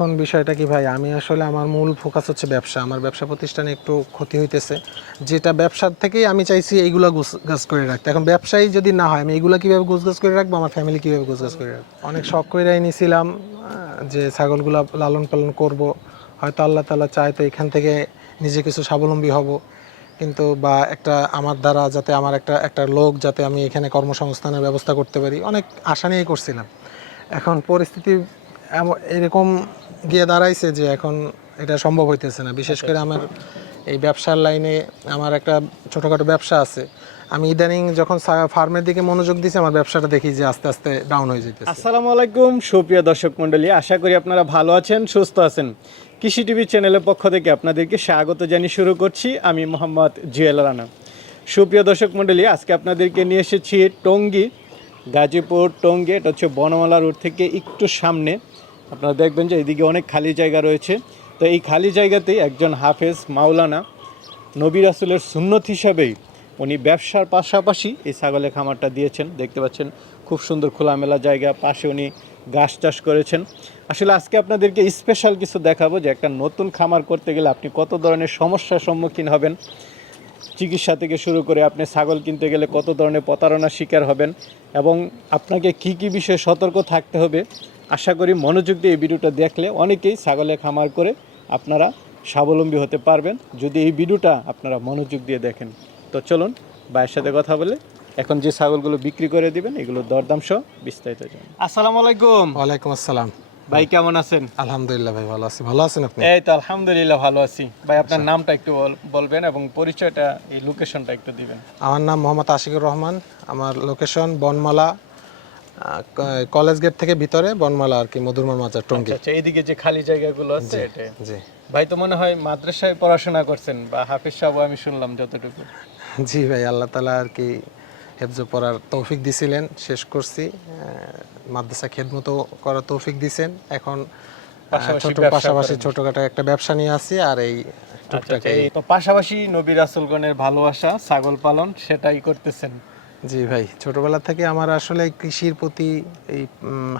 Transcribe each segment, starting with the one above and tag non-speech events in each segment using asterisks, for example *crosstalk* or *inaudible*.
এখন বিষয়টা কি ভাই? আমি আসলে আমার মূল ফোকাস হচ্ছে ব্যবসা। আমার ব্যবসা প্রতিষ্ঠানে একটু ক্ষতি হইতেছে। যেটা ব্যবসার থেকেই আমি চাইছি এইগুলা গাছ করে রাখতে। এখন ব্যবসায়ী যদি না হয়, আমি এইগুলা কীভাবে গাছ করে রাখব? আমার ফ্যামিলি কীভাবে গাছ করে রাখব? অনেক শখ করে নিয়েছিলাম যে ছাগলগুলা লালন পালন করব। হয়তো আল্লাহ তালা চায় তো এখান থেকে নিজে কিছু স্বাবলম্বী হব। কিন্তু বা একটা আমার দ্বারা যাতে আমার একটা একটা লোক যাতে আমি এখানে কর্মসংস্থানের ব্যবস্থা করতে পারি। অনেক আশা নিয়েই করছিলাম। এখন পরিস্থিতি এরকম গিয়ে দাঁড়াইছে যে এখন এটা সম্ভব হইতেছে না। বিশেষ করে আমার এই ব্যবসার লাইনে আমার একটা ছোটোখাটো ব্যবসা আছে। আমি ইদানিং যখন ফার্মের দিকে মনোযোগ দিছি, আমার ব্যবসাটা দেখি যে আস্তে আস্তে ডাউন হয়ে যেতেছে আসসালামু আলাইকুম, সুপ্রিয় দর্শক মণ্ডলী। আশা করি আপনারা ভালো আছেন, সুস্থ আছেন। কৃষি টিভি চ্যানেলের পক্ষ থেকে আপনাদেরকে স্বাগত জানিয়ে শুরু করছি। আমি মোহাম্মদ জুয়েল রানা। সুপ্রিয় দর্শক মণ্ডলী, আজকে আপনাদেরকে নিয়ে এসেছি টঙ্গী, গাজীপুর টঙ্গী, এটা হচ্ছে বনমালা রোড থেকে একটু সামনে। আপনারা দেখবেন যে এদিকে অনেক খালি জায়গা রয়েছে। তো এই খালি জায়গাতেই একজন হাফেজ মাওলানা নবী রাসুলের সুন্নত হিসাবেই উনি ব্যবসার পাশাপাশি এই ছাগলের খামারটা দিয়েছেন। দেখতে পাচ্ছেন, খুব সুন্দর খোলামেলা জায়গা, পাশে উনি ঘাস চাষ করেছেন। আসলে আজকে আপনাদেরকে স্পেশাল কিছু দেখাবো যে একটা নতুন খামার করতে গেলে আপনি কত ধরনের সমস্যার সম্মুখীন হবেন। চিকিৎসা থেকে শুরু করে আপনি ছাগল কিনতে গেলে কত ধরনের প্রতারণার শিকার হবেন এবং আপনাকে কি কি বিষয়ে সতর্ক থাকতে হবে আশা করি মনোযোগ দিয়ে এই ভিডিওটা দেখলে অনেকেই ছাগলের খামার করে আপনারা স্বাবলম্বী হতে পারবেন। যদি এই ভিডিওটা আপনারা মনোযোগ দিয়ে দেখেন তো চলুন ভাইয়ের সাথে কথা বলে এখন যে ছাগলগুলো বিক্রি করে দিবেন এগুলো দরদাম সহ বিস্তারিত আসসালামু আলাইকুম। ওয়ালাইকুম আসসালাম। ভাই কেমন আছেন? আলহামদুলিল্লাহ ভাই ভালো আছি। ভালো আছেন আপনি? এই তো আলহামদুলিল্লাহ ভালো আছি। ভাই আপনার নামটা একটু বলবেন এবং পরিচয়টা এই লোকেশনটা একটু দিবেন। আমার নাম মোহাম্মদ আশিকুর রহমান। আমার লোকেশন বনমালা কলেজ গেট থেকে ভিতরে বনমালা আর কি মধুরমার মাজার টঙ্গী। আচ্ছা এইদিকে যে খালি জায়গাগুলো আছে এটা? জি। ভাই তো মনে হয় মাদ্রাসায় পড়াশোনা করছেন বা হাফিজ সাহেব আমি শুনলাম যতটুকু। জি ভাই আল্লাহ তালা আর কি হেফজ পড়ার তৌফিক দিছিলেন শেষ করছি। মাদ্রাসা খেদমত করার তৌফিক দিছেন। এখন পাশাপাশি ছোট পাশাপাশি ছোটখাটো একটা ব্যবসা নিয়ে আছি আর এই আচ্ছা টুকটাক আচ্ছা, তো পাশাপাশি নবী রাসুলগণের ভালোবাসা ছাগল পালন সেটাই করতেছেন। জি ভাই ছোটবেলা থেকে আমার আসলে কৃষির প্রতি এই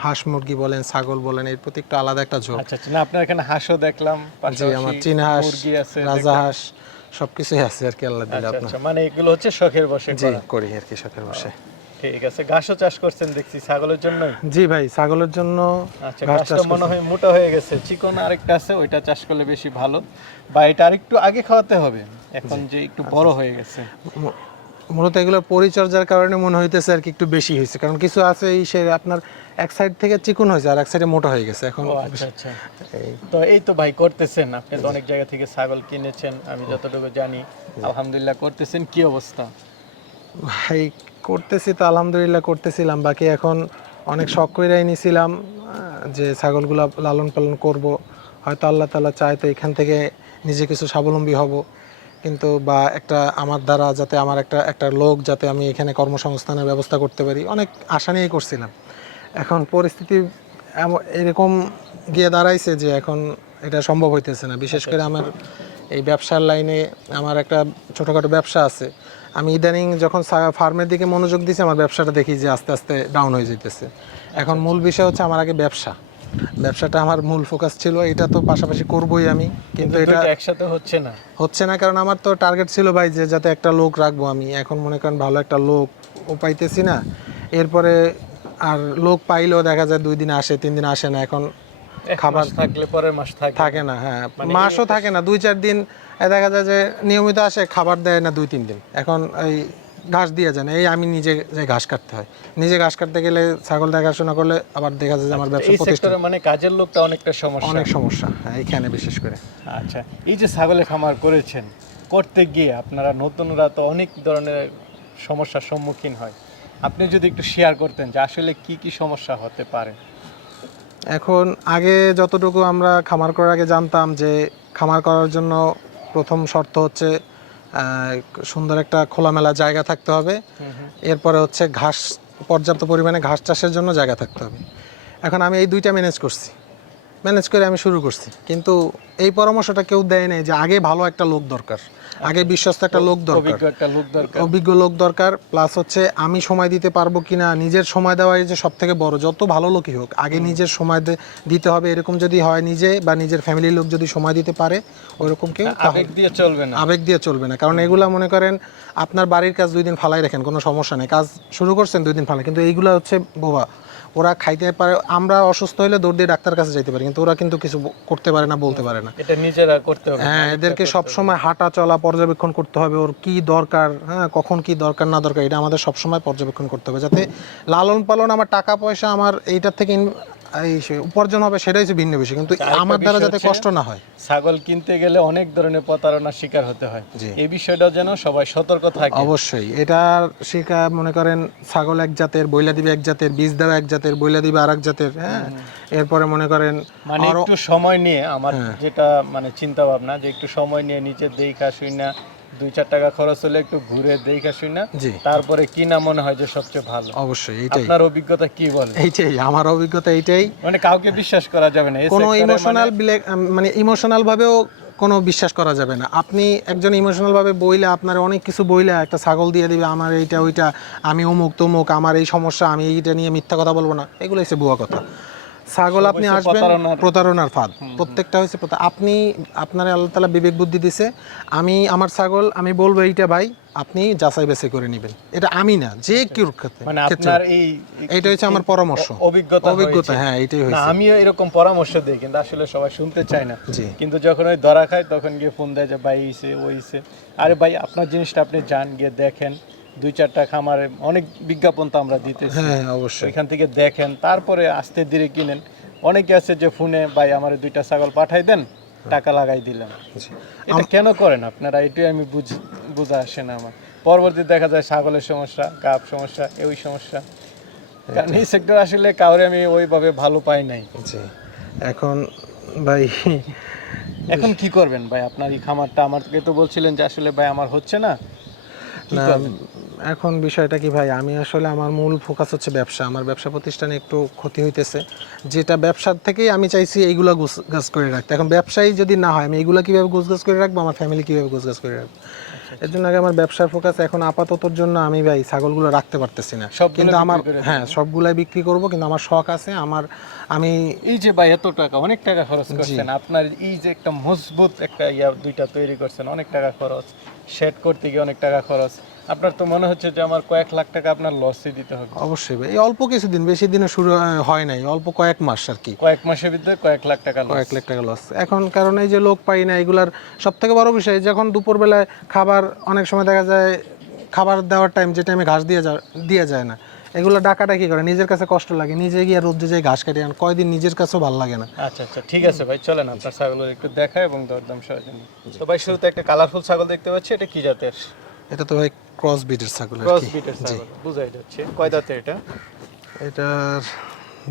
হাঁস মুরগি বলেন ছাগল বলেন এর প্রতি একটু আলাদা একটা ঝোঁক। আচ্ছা আচ্ছা না আপনার এখানে হাঁসও দেখলাম জি আমার চীন হাঁস রাজা হাঁস সবকিছুই আছে আর কি আল্লাহ দিলে আচ্ছা আপনার। আচ্ছা মানে এগুলো হচ্ছে শখের বসে জি করি। আর কি শখের বসে। ঠিক আছে ঘাসও চাষ করছেন দেখছি ছাগলের জন্য জি ভাই ছাগলের জন্য আচ্ছা ঘাসটা মনে হয় মোটা হয়ে গেছে চিকন আরেকটা আছে ওইটা চাষ করলে বেশি ভালো। বা এটা আরেকটু আগে খাওয়াতে হবে এখন যে একটু বড় হয়ে গেছে। মূলত এগুলো পরিচর্যার কারণে মনে হইতেছে আর কি একটু বেশি হয়েছে কারণ কিছু আছে এই সে আপনার এক সাইড থেকে চিকুন হয়েছে আর এক সাইডে মোটা হয়ে গেছে। এখন আচ্ছা আচ্ছা। তো এই তো ভাই করতেছেন আপনি তো অনেক জায়গা থেকে ছাগল কিনেছেন আমি যতটুকু জানি। আলহামদুলিল্লাহ করতেছেন কি অবস্থা? ভাই করতেছি তো আলহামদুলিল্লাহ করতেছিলাম। বাকি এখন অনেক শখ কইরাই নিছিলাম যে ছাগলগুলা লালন পালন করব। হয়তো আল্লাহ তালা চায় তো এখান থেকে নিজে কিছু স্বাবলম্বী হব। কিন্তু বা একটা আমার দ্বারা যাতে আমার একটা একটা লোক যাতে আমি এখানে কর্মসংস্থানের ব্যবস্থা করতে পারি, অনেক আশা নিয়েই করছিলাম। এখন পরিস্থিতি এরকম গিয়ে দাঁড়াইছে যে এখন এটা সম্ভব হইতেছে না। বিশেষ করে আমার এই ব্যবসার লাইনে আমার একটা ছোটোখাটো ব্যবসা আছে। আমি ইদানিং যখন ফার্মের দিকে মনোযোগ দিছি, আমার ব্যবসাটা দেখি যে আস্তে আস্তে ডাউন হয়ে যেতেছে এখন মূল বিষয় হচ্ছে আমার আগে ব্যবসা। ব্যবসাটা আমার মূল ফোকাস ছিল এটা তো পাশাপাশি করবই আমি কিন্তু এটা একসাথে হচ্ছে না। হচ্ছে না কারণ আমার তো টার্গেট ছিল ভাই যে যাতে একটা লোক রাখব আমি। এখন মনে করেন ভালো একটা লোক ও পাইতেছি না এরপরে আর লোক পাইলেও দেখা যায় দুই দিন আসে তিন দিন আসে না এখন খাবার থাকলে পরের মাস থাকে। থাকে না হ্যাঁ। মাসও থাকে না দুই চার দিন দেখা যায় যে নিয়মিত আসে খাবার দেয় না দুই তিন দিন। এখন এই ঘাস দিয়ে যায় না। এই আমি নিজে যে ঘাস কাটতে হয়। নিজে ঘাস কাটতে গেলে ছাগল দেখাশোনা করলে আবার দেখা যায় যে আমার ব্যবসা এই প্রতিষ্ঠান মানে কাজের লোকটা অনেকটা সমস্যা। অনেক সমস্যা হ্যাঁ এইখানে বিশেষ করে। আচ্ছা এই যে ছাগলের খামার করেছেন করতে গিয়ে আপনারা নতুনরা তো অনেক ধরনের সমস্যার সম্মুখীন হয়। আপনি যদি একটু শেয়ার করতেন যে আসলে কি কি সমস্যা হতে পারে। এখন আগে যতটুকু আমরা খামার করার আগে জানতাম যে খামার করার জন্য প্রথম শর্ত হচ্ছে সুন্দর একটা খোলামেলা জায়গা থাকতে হবে। এরপরে হচ্ছে ঘাস পর্যাপ্ত পরিমাণে ঘাস চাষের জন্য জায়গা থাকতে হবে। এখন আমি এই দুইটা ম্যানেজ করছি। ম্যানেজ করে আমি শুরু করছি। কিন্তু এই পরামর্শটা কেউ দেয় নাই যে আগে ভালো একটা লোক দরকার। আগে বিশ্বস্ত একটা লোক দরকার। অভিজ্ঞ একটা লোক দরকার। অভিজ্ঞ লোক দরকার প্লাস হচ্ছে আমি সময় দিতে পারব কিনা নিজের সময় দেওয়াই যে সব থেকে বড় যত ভালো লোকই হোক আগে নিজের সময় দিতে হবে এরকম যদি হয় নিজে বা নিজের ফ্যামিলির লোক যদি সময় দিতে পারে ওইরকম কেউ আবেগ দিয়ে চলবে না। আবেগ দিয়ে চলবে না। কারণ এগুলা মনে করেন আপনার বাড়ির কাজ দুই দিন ফালাই রাখেন কোনো সমস্যা নেই। কাজ শুরু করছেন দুই দিন ফালাই কিন্তু এইগুলা হচ্ছে বোবা। ওরা খাইতে পারে আমরা অসুস্থ হলে দৌড় দিয়ে ডাক্তার কাছে যাইতে পারি কিন্তু ওরা কিন্তু কিছু করতে পারে না বলতে পারে না। এটা নিজেরা করতে হবে হ্যাঁ এদেরকে সব সময় হাঁটা চলা পর্যবেক্ষণ করতে হবে ওর কি দরকার হ্যাঁ কখন কি দরকার না দরকার এটা আমাদের সব সময় পর্যবেক্ষণ করতে হবে যাতে লালন পালন আমার টাকা পয়সা আমার এইটার থেকে এই উপার্জন হবে সেটাই হচ্ছে ভিন্ন বিষয় কিন্তু আমার দ্বারা যাতে কষ্ট না হয়। ছাগল কিনতে গেলে অনেক ধরনের প্রতারণার শিকার হতে হয়। এই বিষয়টাও যেন সবাই সতর্ক থাকে। অবশ্যই এটার শিকা মনে করেন ছাগল এক জাতের বইলা দিবে এক জাতের বীজ দেওয়া এক জাতের বইলা দিবে আর এক জাতের হ্যাঁ? এরপরে মনে করেন মানে একটু সময় নিয়ে আমার হ্যাঁ। যেটা মানে চিন্তা ভাবনা যে একটু সময় নিয়ে নিচে দেখা শুই না দুই চার টাকা খরচ হলে একটু ঘুরে দেখা তারপরে কি না মনে হয় যে সবচেয়ে ভালো? অবশ্যই এইটাই। আপনার অভিজ্ঞতা কি বলে এইটাই আমার অভিজ্ঞতা এইটাই। মানে কাউকে বিশ্বাস করা যাবে না কোনো ইমোশনাল মানে ইমোশনাল ভাবেও কোনো বিশ্বাস করা যাবে না। আপনি একজন ইমোশনাল ভাবে বইলে আপনার অনেক কিছু বইলে একটা ছাগল দিয়ে দিবে আমার এইটা ওইটা আমি অমুক তমুক আমার এই সমস্যা আমি এইটা নিয়ে মিথ্যা কথা বলব না। এগুলো হচ্ছে ভুয়া কথা। ছাগল আপনি আসবেন প্রতারণার- ফাঁদ। প্রত্যেকটা প্রতা- আপনি আপনার আল্লাহ তালা বিবেক বুদ্ধি দিছে আমি আমার ছাগল আমি বলব এইটা ভাই আপনি যাচাই বাছাই করে নেবেন। এটা আমি না যে কেউ ক্ষেত্রে মানে আপনার এই এইটা হচ্ছে আমার পরামর্শ। অভিজ্ঞতা অভিজ্ঞতা হ্যাঁ এটাই হয়েছে। আমিও এরকম পরামর্শ দিই কিন্তু আসলে সবাই শুনতে চায় না। কিন্তু যখন ওই ধরা খায় তখন গিয়ে ফোন দেয় যে ভাই ইসে ওই আরে ভাই আপনার জিনিসটা আপনি যান গিয়ে দেখেন। দুই চারটা খামারে অনেক বিজ্ঞাপন তো আমরা দিতেছি। হ্যাঁ অবশ্যই। ওইখান থেকে দেখেন তারপরে আস্তে ধীরে কিনেন। অনেকে আছে যে ফোনে ভাই আমার দুইটা ছাগল পাঠাই দেন টাকা লাগাই দিলাম। এটা কেন করেন আপনারা? এটাই আমি বুঝ বুঝা আসে না আমার। পরবর্তী দেখা যায় ছাগলের সমস্যা গাব সমস্যা এই সমস্যা। কারণ এই সেক্টর আসলে কাউরে আমি ওইভাবে ভালো পাই নাই। এখন ভাই *laughs* এখন কি করবেন ভাই? আপনার এই খামারটা আমাকে তো বলছিলেন যে আসলে ভাই আমার হচ্ছে না? এখন বিষয়টা কি ভাই? আমি আসলে আমার মূল ফোকাস হচ্ছে ব্যবসা। আমার ব্যবসা প্রতিষ্ঠানে একটু ক্ষতি হইতেছে। যেটা ব্যবসার থেকেই আমি চাইছি এইগুলা গাছ করে রাখতে। এখন ব্যবসায়ী যদি না হয় আমি এইগুলা কীভাবে গাছ করে রাখব? আমার ফ্যামিলি কীভাবে গাছ করে রাখব? আচ্ছা, এর জন্য আগে আমার ব্যবসার ফোকাস এখন আপাততর জন্য আমি ভাই ছাগলগুলো রাখতে পারতেছি না। সবগুলো কিন্তু আমার হ্যাঁ সবগুলাই বিক্রি করব কিন্তু আমার শখ আছে আমার আমি এই যে ভাই এত টাকা অনেক টাকা খরচ করছেন। আপনার এই যে একটা মজবুত একটা ইয়া দুইটা তৈরি করছেন অনেক টাকা খরচ। সেট করতে গিয়ে অনেক টাকা খরচ। আপনার তো মনে হচ্ছে যে আমার কয়েক লাখ টাকা আপনার লসই দিতে হবে। অবশ্যই ভাই এই অল্প কিছুদিন বেশি দিনে শুরু হয় নাই অল্প কয়েক মাস আর কি। কয়েক মাসের ভিতরে কয়েক লাখ টাকা। কয়েক লাখ টাকা লস এখন কারণ এই যে লোক পাই না এগুলার সব থেকে বড় বিষয় যখন দুপুরবেলায় খাবার অনেক সময় দেখা যায় খাবার দেওয়ার টাইম যে টাইমে ঘাস দিয়ে যায় দিয়ে যায় না। এগুলো ডাকাটা কি করে নিজের কাছে কষ্ট লাগে নিজে গিয়ে রোদ্রে যায় ঘাস কাটিয়ে আন কয়দিন নিজের কাছেও ভালো লাগে না। আচ্ছা আচ্ছা ঠিক আছে ভাই চলেন আপনার ছাগলের একটু দেখা এবং দরদাম সহজে তো ভাই শুরুতে একটা কালারফুল ছাগল দেখতে পাচ্ছি এটা কি জাতের? এটা তো ভাই ক্রস বিটের ছাগল ক্রস বিটের ছাগল বুঝাই যাচ্ছে। কয় দাঁতের এটা? এটার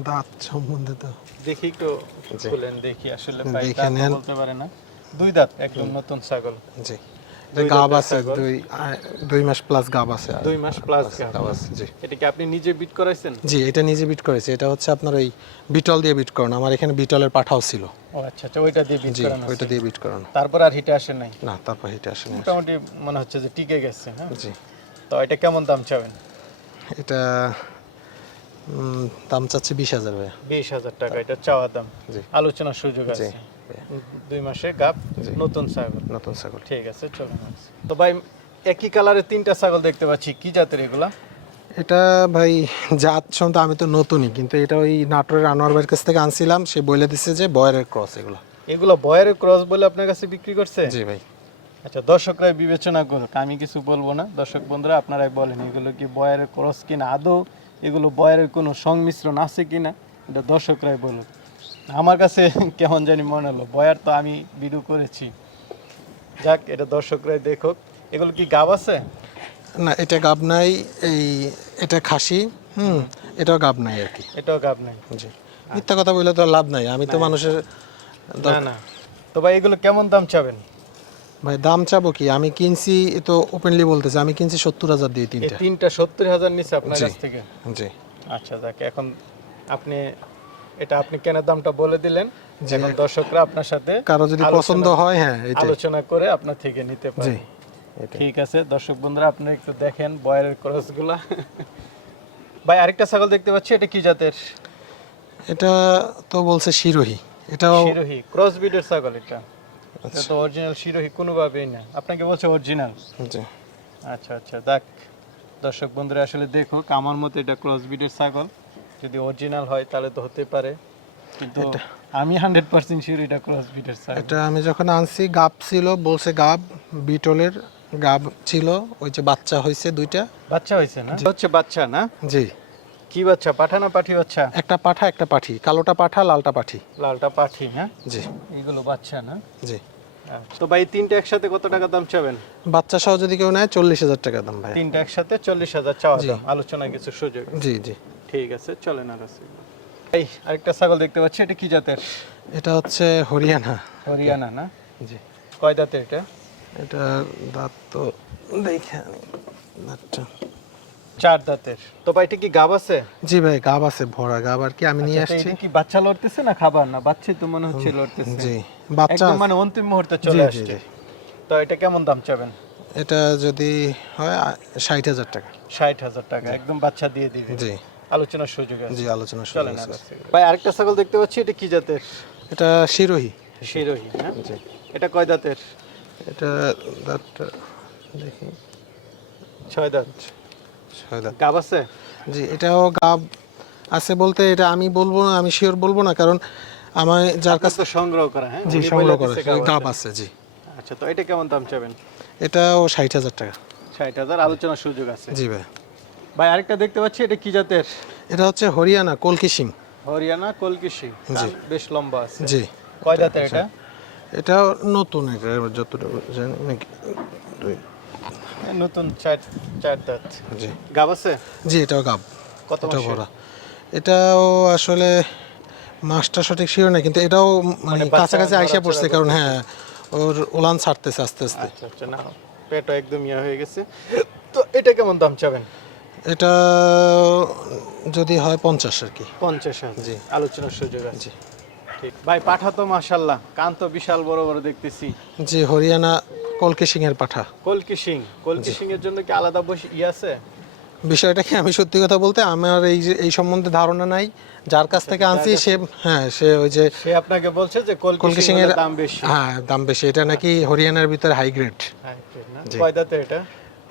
দাঁত সম্বন্ধে তো। দেখি একটু খুলেন দেখি আসলে পাই দাঁত বলতে পারে না। দুই দাঁত একদম নতুন ছাগল। জি। গাব আছে দুই দুই মাস প্লাস গাব আছে দুই মাস প্লাস গাব। আছে জি। এটা কি আপনি নিজে বিট করাইছেন? জি এটা নিজে বিট করেছে। এটা হচ্ছে আপনার ওই বিটল দিয়ে বিট করানো। আমার এখানে বিটলের পাঠাও ছিল। ও আচ্ছা আচ্ছা ওইটা দিয়ে বিট করানো ওইটা দিয়ে বিট করানো। তারপর আর হিটে আসে নাই? না তারপর এটা আসেনি মোটামুটি মনে হচ্ছে যে টিকে গেছে হ্যাঁ? জি। তো এটা কেমন দাম চাবেন? এটা দাম চাচ্ছে বিশ হাজার ভাইয়া। বিশ হাজার টাকা এটা চাওয়া দাম। জি। আলোচনার সুযোগ আছে। ভাইয়া, দুই মাসে গাপ নতুন ছাগল। নতুন ছাগল। ঠিক আছে চলুন তো ভাই একই কালারের তিনটা ছাগল দেখতে পাচ্ছি। কি জাতের এগুলা? এটা ভাই জাত সম্বন্ধে আমি তো নতুনই কিন্তু এটা ওই নাটোরের আনোয়ার ভাইয়ের কাছ থেকে আনছিলাম। সে বলে দিচ্ছে যে বয়ারের ক্রস এগুলো। এগুলো বয়ারের ক্রস বলে আপনার কাছে বিক্রি করছে? জি ভাই। আচ্ছা দর্শকরাই বিবেচনা করুক। আমি কিছু বলব না। দর্শক বন্ধুরা আপনারাই বলেন এগুলো কি বয়ারের ক্রস কিনা? আদৌ এগুলো বয়ারের কোনো সংমিশ্রণ আছে কিনা? এটা দর্শকরাই বলুক। আমার কাছে কেমন জানি মনে হলো বয়ার তো আমি ভিডিও করেছি। যাক এটা দর্শকরাই দেখুক। এগুলো কি গাব আছে? না এটা গাব নাই এই এটা খাসি হুম এটাও গাব নাই আর কি। এটাও গাব নাই। জি। মিথ্যা কথা বললে তো লাভ নাই আমি তো মানুষের না না। তো ভাই এগুলো কেমন দাম চাবেন? ভাই দাম চাবো কি? আমি কিনছি তো ওপেনলি বলতেছি আমি কিনছি সত্তর হাজার দিয়ে এই তিনটা। তিনটা সত্তর হাজার নিচে আপনার কাছ থেকে? জি। আচ্ছা যাক এখন আপনি এটা আপনি কেনার দামটা বলে দিলেন এখন দর্শকরা আপনার সাথে কারও যদি পছন্দ হয় হ্যাঁ আলোচনা করে আপনার থেকে নিতে পারে। ঠিক আছে দর্শক বন্ধুরা আপনারা একটু দেখেন বয়ারের ক্রসগুলা। ভাই আরেকটা ছাগল দেখতে পাচ্ছি এটা কি জাতের? এটা তো বলছে শিরোহী। এটাও শিরোহী ক্রস বিডের ছাগল এটা। আচ্ছা। এটা তো অরিজিনাল শিরোহী কোনোভাবেই না। আপনাকে বলছে অরিজিনাল জি। আচ্ছা আচ্ছা দেখ দর্শক বন্ধুরা আসলে দেখুক আমার মতে এটা ক্রস ব্রিডের ছাগল। যদি অরিজিনাল হয় তাহলে তো হতে পারে। কিন্তু আমি হান্ড্রেড পার্সেন্ট শিওর এটা ক্রস ছাগল এটা আমি যখন আনছি গাব ছিল বলছে গাব বিটলের গাব ছিল ওই যে বাচ্চা হয়েছে দুইটা। বাচ্চা হয়েছে না? হচ্ছে বাচ্চা না? জি। কি বাচ্চা পাঠা না পাঠি বাচ্চা? একটা পাঠা একটা পাঠি। কালোটা পাঠা লালটা পাঠি। লালটা পাঠি হ্যাঁ জি। এগুলো বাচ্চা না? জি। তো ভাই তিনটা একসাথে কত টাকা দাম চাবেন? বাচ্চা সহ যদি কেউ নেয় চল্লিশ হাজার টাকা দাম ভাই তিনটা একসাথে চল্লিশ হাজার চাওয়া দাম। আলোচনা কিছু সুযোগ। জি জি। ঠিক আছে চলেন আর আছে এই আরেকটা ছাগল দেখতে পাচ্ছি এটা কি জাতের? এটা হচ্ছে হরিয়ানা। হরিয়ানা না? জি। কয় দাঁতের এটা? এটা দাঁত তো দেখে দাঁতটা। চার দাঁতের। তো ভাই এটা কি গাব আছে? জি ভাই গাব আছে ভরা গাব আর কি আমি নিয়ে আচ্ছা, আসছি। এটা কি বাচ্চা লড়তেছে না খাবার? না বাচ্চাই তো মনে হচ্ছে লড়তেছে। জি বাচ্চা একদম মানে অন্তিম মুহূর্তে চলে আসছে। তো এটা কেমন দাম চাবেন? এটা যদি হয় ষাট হাজার টাকা। ষাট হাজার টাকা একদম বাচ্চা দিয়ে দিবে। জি। আলোচনার সুযোগ আছে। জি আলোচনা শুরু চলেন হয়েছে। আর আছে। ভাই আরেকটা ছাগল দেখতে পাচ্ছি এটা কি জাতের? এটা শিরোহী। শিরোহী হ্যাঁ? জি। এটা কয় দাঁতের? এটা দাঁতটা দেখি। ছয় দাঁত। ছয় দাঁত। গাব আছে? জি এটাও গাব আছে বলতে এটা আমি বলব না আমি শিওর বলব না কারণ আমার যার কাছে সংগ্রহ করা হ্যাঁ? জি সংগ্রহ করে গাব। আছে। জি। আচ্ছা তো এটা কেমন দাম চাবেন? এটাও ষাট হাজার টাকা। ষাট হাজার আলোচনার সুযোগ আছে। জি ভাই। ভাই আরেকটা দেখতে পাচ্ছি এটা কি জাতের? এটা হচ্ছে হরিয়ানা কলকি সিং হরিয়ানা কলকিশি জি। বেশ লম্বা আছে। জি। কয় দাঁতের এটা? এটাও নতুন এটা যতটুকু জানি নাকি দুই- নতুন চার চার দাঁত। জি। গাব আছে? জি এটাও গাব। কত? ভরা। এটাও আসলে মাছটা সঠিক শিওর না কিন্তু এটাও মানে বাচ্চা কাছাকাছি আইসা পড়ছে কারণ হ্যাঁ ওর ওলান ছাড়তেছে আস্তে আস্তে। আচ্ছা আচ্ছা না পেটও একদম ইয়া হয়ে গেছে। তো এটা কেমন দাম চাবেন? এটা যদি হয় পঞ্চাশ আর কি। পঞ্চাশ জি। আলোচনার সুযোগ আছে। ভাই পাঠা তো মাশাল্লাহ। কান তো বিশাল বড় বড় দেখতেছি। জি হরিয়ানা কলকি সিং এর পাঠা। কলকি সিং। কলকি সিং এর জন্য কি আলাদা বসে ই আছে? বিষয়টা কি আমি সত্যি কথা বলতে আমার এই যে এই সম্বন্ধে ধারণা নাই। যার কাছ থেকে আনছি সে হ্যাঁ সে ওই যে সে আপনাকে বলছে যে কলকি সিং এর দাম বেশি। হ্যাঁ দাম বেশি। এটা নাকি হরিয়ানার ভিতরে হাই গ্রেড হ্যাঁ, ঠিক না? কয় দাঁতে এটা?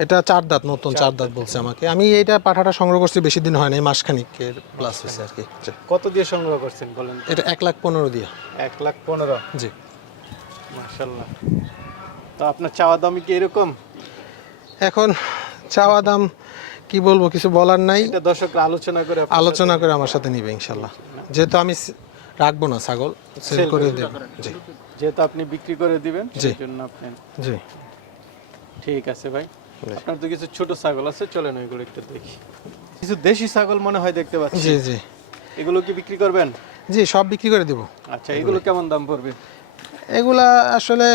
এটা চার দাঁত নতুন চার দাঁত বলছে আমাকে। আমি এইটা পাঠাটা সংগ্রহ করছি বেশি দিন হয় নাই মাসখানিকের প্লাস হয়েছে আর কি। কত দিয়ে সংগ্রহ করছেন বলেন এটা এক লাখ পনেরো দিয়ে। এক লাখ পনেরো? জি। মাশাল্লাহ তো আপনার চাওয়া দামই কি এরকম? এখন চাওয়া দাম কি বলব কিছু বলার নাই। এটা দর্শকরা আলোচনা করে আলোচনা করে আমার সাথে নিবে ইনশাল্লাহ যেহেতু আমি রাখব না ছাগল সেল করে দেব। জি। যেহেতু আপনি বিক্রি করে দিবেন জি। সেই জন্য আপনি জি। ঠিক আছে ভাই। আপনার তো কিছু ছোট ছাগল আছে চলেন ওইগুলো একটু দেখি। কিছু দেশি ছাগল মনে হয় দেখতে পাচ্ছি। জি জি। এগুলো কি বিক্রি করবেন? জি সব বিক্রি করে দেবো। আচ্ছা এগুলো কেমন দাম পড়বে? এগুলা আসলে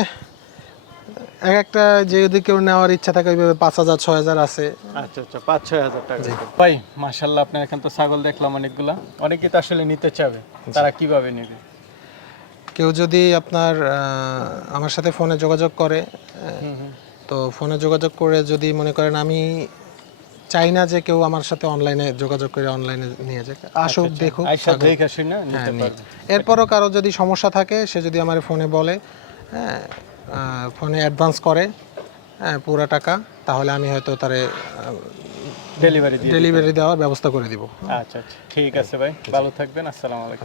এক একটা যে যদি কেউ নেওয়ার ইচ্ছা থাকে ওইভাবে পাঁচ হাজার ছয় হাজার আছে। আচ্ছা আচ্ছা পাঁচ ছয় হাজার টাকা ভাই মাশাল্লাহ আপনার এখান তো ছাগল দেখলাম অনেকগুলা। অনেকে তো আসলে নিতে চাবে। তারা কীভাবে নেবে? কেউ যদি আপনার আমার সাথে ফোনে যোগাযোগ করে তো ফোনে যোগাযোগ করে যদি মনে করেন আমি চাই না যে কেউ আমার সাথে অনলাইনে যোগাযোগ করে অনলাইনে নিয়ে যাক। আসুক দেখুক আইসা দেখে শুনে হ্যাঁ, এরপরও কারও যদি সমস্যা থাকে সে যদি আমার ফোনে বলে হ্যাঁ ফোনে অ্যাডভান্স করে হ্যাঁ পুরো টাকা তাহলে আমি হয়তো তারে ডেলিভারি ডেলিভারি দেওয়ার ব্যবস্থা করে দিব। আচ্ছা আচ্ছা। ঠিক আছে ভাই ভালো থাকবেন আসসালামু আলাইকুম।